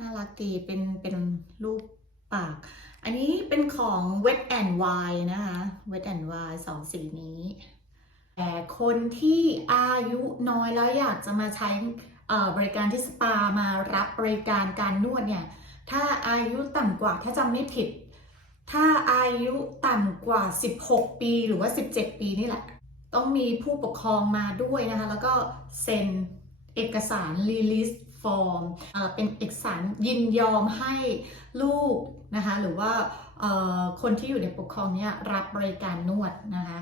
น่ารักดีเป็นเป็นรูปปาก อันนี้เป็นของ Wet and Wild นะคะ Wet and Wild สองสีนี้ แต่คนที่อายุน้อยแล้วอยากจะมาใช้บริการที่สปามารับบริการการนวดเนี่ย ถ้าอายุต่ำกว่าถ้าจำไม่ผิด ถ้าอายุต่ำกว่า 16 ปีหรือว่า 17 ปีนี่แหละ ต้องมีผู้ปกครองมาด้วยนะคะ แล้วก็เซ็นเอกสาร release form เอ่อเป็นเอกสารยินยอมให้ลูกนะคะหรือว่าคนที่อยู่ในปกครองเนี่ยรับบริการนวดนะคะ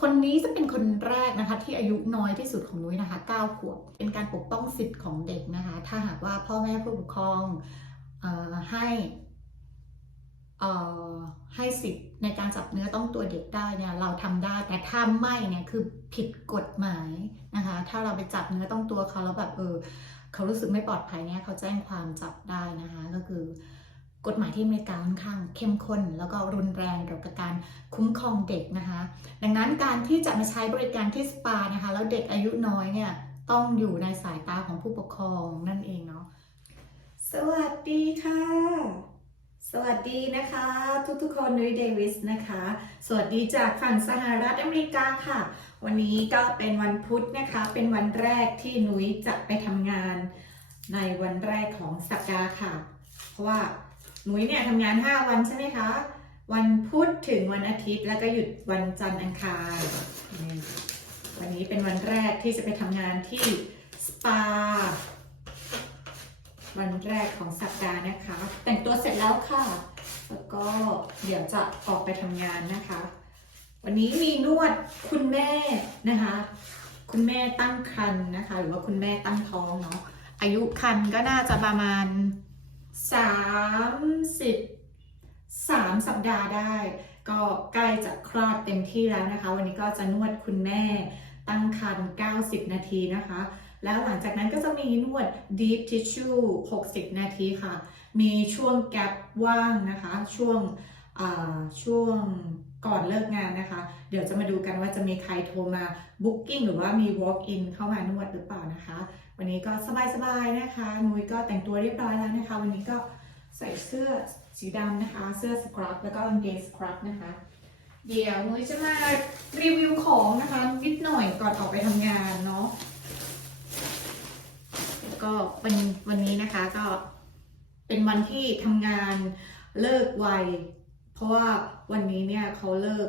คนนี้จะเป็นคนแรกนะคะที่อายุน้อยที่สุดของนุ้ยนะคะ 9 ขวบ เป็นการปกป้องสิทธิ์ของเด็กนะคะ ถ้าหากว่าพ่อแม่ผู้ปกครองออให้ให้สิทธิ์ในการจับเนื้อต้องตัวเด็กได้เนี่ยเราทำได้ แต่ถ้าไม่เนี่ยคือผิดกฎหมายนะคะ ถ้าเราไปจับเนื้อต้องตัวเขาแล้วแบบเออ เขารู้สึกไม่ปลอดภัยเนี่ยเขาแจ้งความจับได้นะคะก็คือกฎหมายที่อเมริกาค่อนข้างเข้มข้น แล้วก็รุนแรงเกี่ยวกับการคุ้มครองเด็กนะคะ ดังนั้นการที่จะมาใช้บริการที่สปานะคะแล้วเด็กอายุน้อยเนี่ยต้องอยู่ในสายตาของผู้ปกครองนั่นเองเนาะสวัสดีค่ะ สวัสดีนะคะ ทุกๆคนนุ้ยเดวิสนะคะ สวัสดีจากฝั่งสหรัฐอเมริกาค่ะ วันนี้ก็เป็นวันพุธนะคะ เป็นวันแรกที่นุ้ยจะไปทำงานในวันแรกของสัปดาห์ค่ะ เพราะว่าหนุ้ยเนี่ยทำงาน 5 วันใช่ไหมคะ วันพุธถึงวันอาทิตย์ แล้วก็หยุดวันจันทร์อังคาร วันนี้เป็นวันแรกที่จะไปทำงานที่สปา วันแรกของสัปดาห์นะคะ แต่งตัวเสร็จแล้วค่ะ แล้วก็เดี๋ยวจะออกไปทำงานนะคะ วันนี้มีนวดคุณแม่นะคะ คุณแม่ตั้งครรภ์นะคะ หรือว่าคุณแม่ตั้งท้องเนาะอายุครรภ์ก็น่าจะประมาณ 30 3 สัปดาห์ได้ ก็ใกล้จะคลอดเต็มที่แล้วนะคะ วันนี้ก็จะนวดคุณแม่ตั้งครรภ์90 นาทีนะคะ แล้วหลังจากนั้นก็จะมีนวด deep tissue 60 นาทีค่ะ มีช่วงแก p ว่างนะคะ ช่วงอ่าช่วง ก่อนเลิกงานนะคะ เดี๋ยวจะมาดูกันว่าจะมีใครโทรมา booking หรือว่ามี walk in เข้ามานวดหรือเปล่านะคะ วันนี้ก็สบายๆนะคะนุ้ยก็แต่งตัวเรียบร้อยแล้วนะคะ วันนี้ก็ใส่เสื้อสีดำนะคะ เสื้อสครับแล้วก็กางเกงสครับนะคะ เดี๋ยวนุ้ยจะมารีวิวของนะคะนิดหน่อยก่อนออกไปทำงานเนาะก็วันวันนี้นะคะก็เป็นวันที่ทำงานเลิกไว เพราะว่าวันนี้เนี่ยเขาเลิก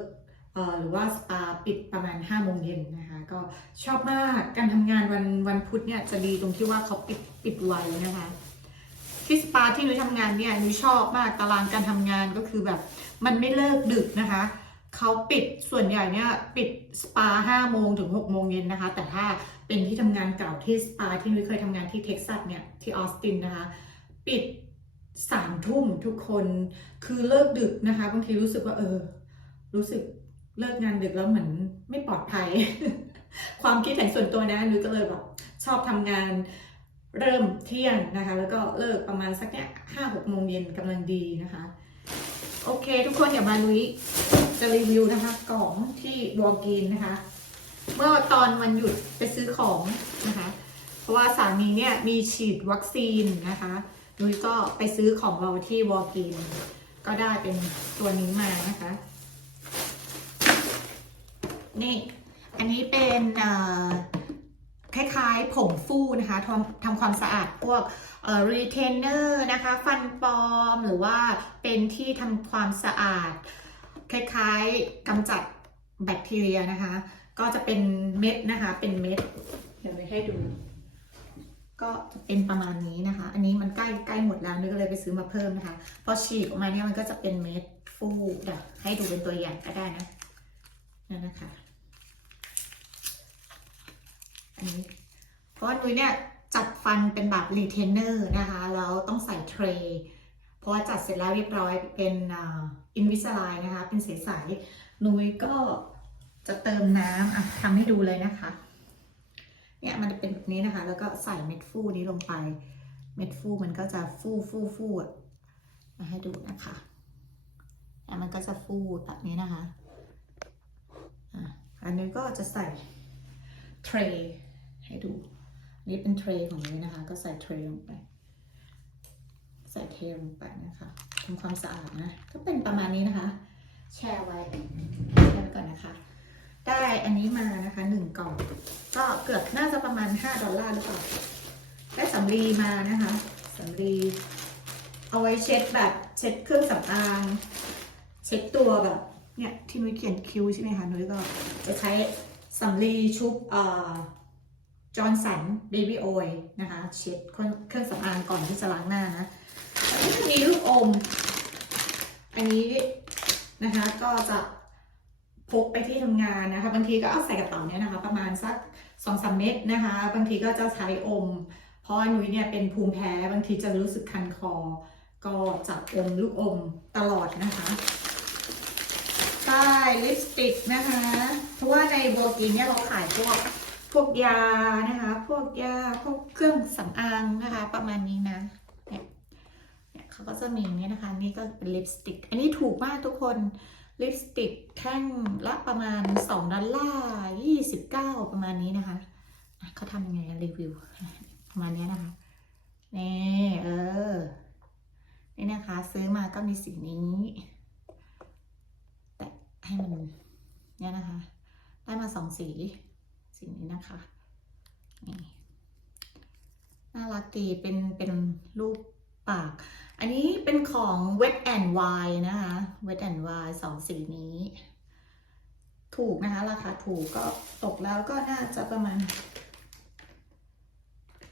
หรือว่าสปาปิดประมาณ5โมงเย็นนะคะก็ชอบมากการทำงานวันวันพุธเนี่ยจะดีตรงที่ว่าเขาปิดปิดไวนะคะ ที่สปาที่นุ้ยทำงานเนี่ยนุ้ยชอบมากตารางการทำงานก็คือแบบ มันไม่เลิกดึกนะคะเขาปิดส่วนใหญ่เนี่ยปิดสปา5โมงถึง6โมงเย็นนะคะ แต่ถ้าเป็นที่ทำงานเก่าที่สปาที่นุ้ยเคยทำงานที่เท็กซัสเนี่ยที่ออสตินนะคะ ปิด สามทุ่มทุกคนคือเลิกดึกนะคะบางทีรู้สึกว่าเออ รู้สึกเลิกงานดึกแล้วเหมือนไม่ปลอดภัย ความคิดเห็นส่วนตัวนะนุ้ยก็เลยแบบชอบทำงานเริ่มเที่ยงนะคะ แล้วก็เลิกประมาณสักเนี้ยห้าหกโมงเย็นกำลังดีนะคะ โอเค ทุกคนอย่ามาลุยจะรีวิวนะคะกล่องที่วอลกินนะคะ เมื่อตอนวันหยุดไปซื้อของนะคะ เพราะว่าสามีเนี่ยมีฉีดวัคซีนนะคะ นุ้ยก็ไปซื้อของเราที่วอลกินก็ได้เป็นตัวนี้มานะคะ นี่ อันนี้เป็นคล้ายๆผงฟูนะคะทำทำความสะอาดพวกเอ่อ retainer นะคะ ฟันปลอมหรือว่าเป็นที่ทำความสะอาด คล้ายๆกำจัดแบคทีเรียนะคะ ก็จะเป็นเม็ดนะคะ เป็นเม็ด เดี๋ยวไปให้ดู ก็จะเป็นประมาณนี้นะคะ อันนี้มันใกล้ใกล้หมดแล้วนึกก็เลยไปซื้อมาเพิ่มนะคะ พอฉีกออกมาเนี่ยมันก็จะเป็นเม็ดฟูเดี๋ยวให้ดูเป็นตัวอย่างก็ได้นะนั่นนะคะ อันนี้ เพราะว่านุ้ยเนี่ยจัดฟันเป็นแบบรีเทนเนอร์นะคะ แล้วต้องใส่เทรย์เพราะว่าจัดเสร็จแล้วเรียบร้อยเป็นอินวิสไลนะคะ เป็นใสๆนุ้ยก็จะเติมน้ำอะทำให้ดูเลยนะคะ เนี่ยมันจะเป็นแบบนี้นะคะ แล้วก็ใส่เม็ดฟูนี้ลงไป เม็ดฟูมันก็จะฟูฟูฟูอะมาให้ดูนะคะเนี่ยมันก็จะฟูแบบนี้นะคะอันนี้ก็จะใส่เทรย์ให้ดูนี่เป็นเทรย์ของนี้นะคะ ก็ใส่เทรย์ลงไป ใส่เทลงไปนะคะทำความสะอาดนะ ก็เป็นประมาณนี้นะคะ แชร์ไว้แชร์ไว้ก่อนนะคะ ได้อันนี้มานะคะหนึ่งกล่อง ก็เกือบน่าจะประมาณ5ดอลลาร์หรือเปล่าได้สำลีมานะคะสำลีเอาไว้เช็ดแบบเช็ดเครื่องสำอาง เช็ดตัวแบบเนี่ยที่นุ้ยเขียนคิ้วใช่ไหมคะนุ้ยก็จะใช้สำลีชุบเอ่อจอร์นสันเบบี้โอยนะคะเช็ดเครื่องสำอางก่อนที่จะล้างหน้านะแล้วก็จะมีลูกอม อันนี้นะคะก็จะ พกไปที่ทำงานนะคะ บางทีก็เอาใส่กระเป๋าเนี่ยนะคะ ประมาณสักสองสามเม็ดนะคะ บางทีก็จะใช้อม เพราะนุ้ยเนี่ยเป็นภูมิแพ้บางทีจะรู้สึกคันคอ ก็จะอมลูกอมตลอดนะคะใช่ลิปสติกนะคะ เพราะว่าในโบกินเนี่ยเราขายพวกพวกยานะคะ พวกยาพวกเครื่องสำอางนะคะ ประมาณนี้นะเนี่ยเนี่ยเขาก็จะมีเนี่ยนะคะ นี่ก็เป็นลิปสติก อันนี้ถูกมากทุกคน ลิปสติกแท่งละประมาณ 2 ดอลลาร์ 29 ประมาณนี้นะคะเขาทำยังไงรีวิว ประมาณนี้นะคะ นี่เออ นี่นะคะ ซื้อมาก็มีสีนี้ แต่ให้มันเนี่ยนะคะ ได้มาสองสี สีนี้นะคะ นี่ น่ารักดีเป็นเป็นรูป ปาก อันนี้เป็นของ Wet and Wild นะคะ Wet and Wild สองสีนี้ ถูกนะคะ ราคาถูกก็ตกแล้วก็น่าจะประมาณ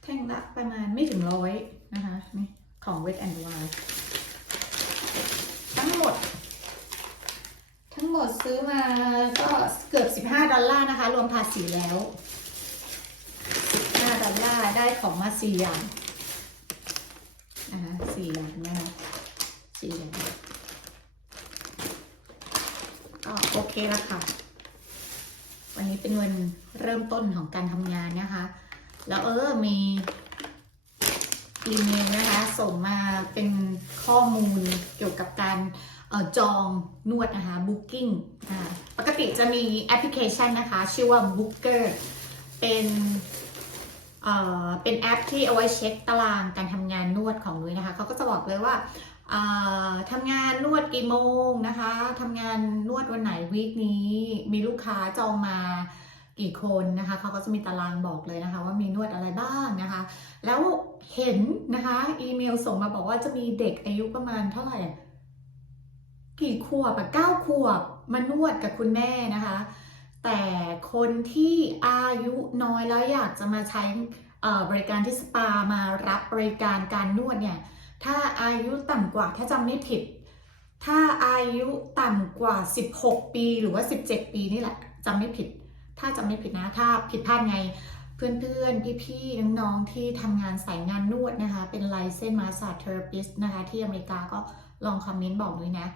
แท่งละประมาณไม่ถึงร้อยนะคะนี่ของ Wet and Wild ทั้งหมด ทั้งหมดซื้อมาก็เกือบ 15 ดอลลาร์นะคะ รวมภาษีแล้ว15ดอลลาร์ได้ของมาสี่อย่าง นะคะสี่อย่างนะคะสี่อย่างก็โอเคแล้วค่ะ วันนี้เป็นวันเริ่มต้นของการทำงานนะคะ แล้วเออมีอีเมลนะคะส่งมาเป็นข้อมูลเกี่ยวกับการออจองนวดนะคะ Booking ปกติจะมีแอปพลิเคชันนะคะ ชื่อว่า Booker เป็น เป็นแอปที่เอาไว้เช็คตารางการทำงานนวดของนุ้ยนะคะเขาก็จะบอกเลยว่าอ่าทำงานนวดกี่โมงนะคะทำงานนวดวันไหนวีคนี้มีลูกค้าจองมากี่คนนะคะเขาก็จะมีตารางบอกเลยนะคะ ว่ามีนวดอะไรบ้างนะคะ แล้วเห็นนะคะอีเมลส่งมาบอกว่าจะมีเด็กอายุประมาณเท่าไหร่กี่ขวบอะเก้าขวบมานวดกับคุณแม่นะคะ แต่คนที่อายุน้อยแล้วอยากจะมาใช้บริการที่สปามารับบริการการนวดเนี่ย ถ้าอายุต่ำกว่าถ้าจำไม่ผิด ถ้าอายุต่ำกว่า 16 ปีหรือว่า 17 ปีนี่แหละจำไม่ผิด ถ้าจำไม่ผิดนะ ถ้าผิดพลาดไงเพื่อนๆ พี่ๆ น้องๆ ที่ทำงานสายงานนวดนะคะ เป็นไลเซนมาส a เทอร์ปิสนะคะ ที่อเมริกาก็ลองคอมเมนต์บอกด้วยนะ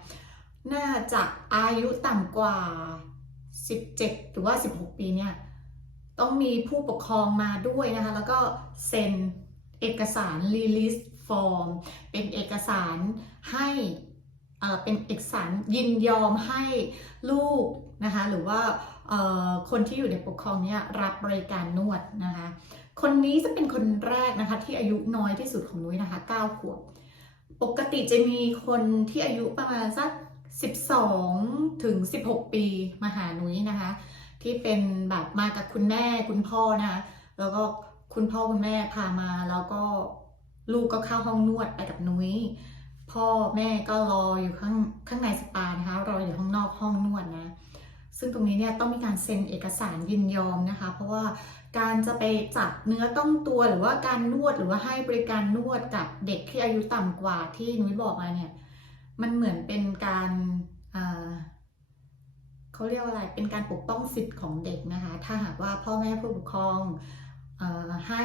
น่าจะอายุต่ำกว่า 17 หรือว่า 16 ปีเนี่ยต้องมีผู้ปกครองมาด้วยนะคะ แล้วก็เซ็นเอกสาร release form เป็นเอกสารให้เป็นเอกสารยินยอมให้ลูกนะคะหรือว่าคนที่อยู่ในปกครองเนี่ยรับบริการนวดนะคะ คนนี้จะเป็นคนแรกนะคะที่อายุน้อยที่สุดของนุ้ยนะคะ 9 ขวบ ปกติจะมีคนที่อายุประมาณสัก 12 ถึง 16 ปีมาหาหนุ้ยนะคะ ที่เป็นแบบมากับคุณแม่คุณพ่อนะคะแล้วก็คุณพ่อคุณแม่พามาแล้วก็ลูกก็เข้าห้องนวดไปกับนุ้ยพ่อแม่ก็รออยู่ข้างข้างในสปานะคะรออยู่ข้างนอกห้องนวดนะ ซึ่งตรงนี้เนี่ยต้องมีการเซ็นเอกสารยินยอมนะคะ เพราะว่าการจะไปจับเนื้อต้องตัวหรือว่าการนวดหรือว่าให้บริการนวดกับเด็กที่อายุต่ำกว่าที่นุ้ยบอกมาเนี่ย มันเหมือนเป็นการเขาเรียกว่าอะไร เป็นการปกป้องสิทธิ์ของเด็กนะคะ ถ้าหากว่าพ่อแม่ผู้ปกครองอให้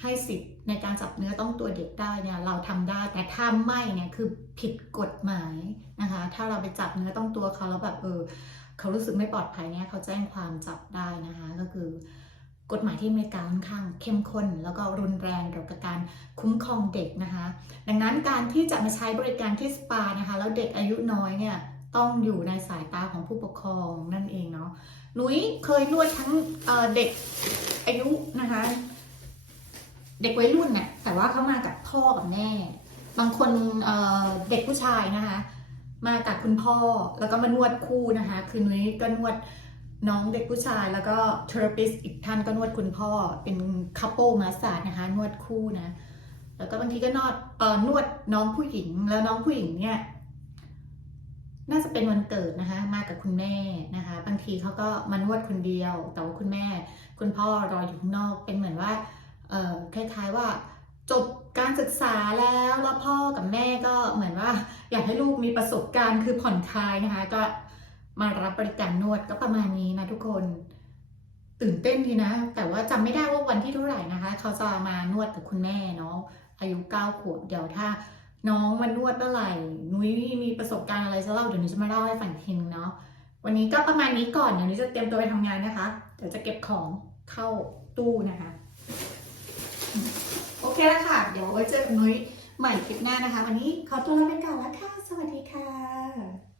ให้สิทธิ์ในการจับเนื้อต้องตัวเด็กได้เนี่ยเราทำได้แต่ถ้าไม่เนี่ยคือผิดกฎหมายนะคะ ถ้าเราไปจับเนื้อต้องตัวเขาแล้วแบบเออเขารู้สึกไม่ปลอดภัยเนี่ยเขาแจ้งความจับได้นะคะก็คือ กฎหมายที่อเมริกาค่อนข้างเข้มข้น แล้วก็รุนแรงเกี่ยวกับการคุ้มครองเด็กนะคะ ดังนั้นการที่จะมาใช้บริการที่สปานะคะ แล้วเด็กอายุน้อยเนี่ยต้องอยู่ในสายตาของผู้ปกครองนั่นเองเนาะหนุยเคยนวดทั้งเเด็กอายุนะคะ เด็กวัยรุ่นน่ะแต่ว่าเขามากับพ่อกับแม่ บางคนเเด็กผู้ชายนะคะ มากับคุณพ่อแล้วก็มานวดคู่นะคะ คือนุ้ยก็นวด น้องเด็กผู้ชายแล้วก็เทอราปิสอีกท่านก็นวดคุณพ่อเป็น couple massage นะคะนวดคู่นะแล้วก็บางทีก็นวดเอ่อนวดน้องผู้หญิงแล้วน้องผู้หญิงเนี่ยน่าจะเป็นวันเกิดนะคะมากับคุณแม่นะคะ บางทีเขาก็มานวดคนเดียว แต่ว่าคุณแม่ คุณพ่อรออยู่ข้างนอกเป็นเหมือนว่าเอ่อคล้ายๆว่าจบการศึกษาแล้วแล้วพ่อกับแม่ก็เหมือนว่า อยากให้ลูกมีประสบการณ์คือผ่อนคลายนะคะ ก็ มารับบริการนวดก็ประมาณนี้นะทุกคนตื่นเต้นดีนะ แต่ว่าจำไม่ได้ว่าวันที่เท่าไหร่นะคะ เขาจะมานวดกับคุณแม่เนาะอายุเก้าขวบเดี๋ยวถ้า น้องมานวดเมื่อไหร่นุ้ยมีประสบการณ์อะไรจะเล่าเดี๋ยวนุ้ยจะมาเล่าให้ฟังทีนึงเนาะวันนี้ก็ประมาณนี้ก่อนเดี๋ยวนุ้ยจะเตรียมตัวไปทำงานนะคะ เดี๋ยวจะเก็บของเข้าตู้นะคะ โอเคแล้วค่ะ เดี๋ยวไว้เจอกับนุ้ยใหม่คลิปหน้านะคะ วันนี้ขอตัวลาไปก่อนแล้วค่ะ สวัสดีค่ะ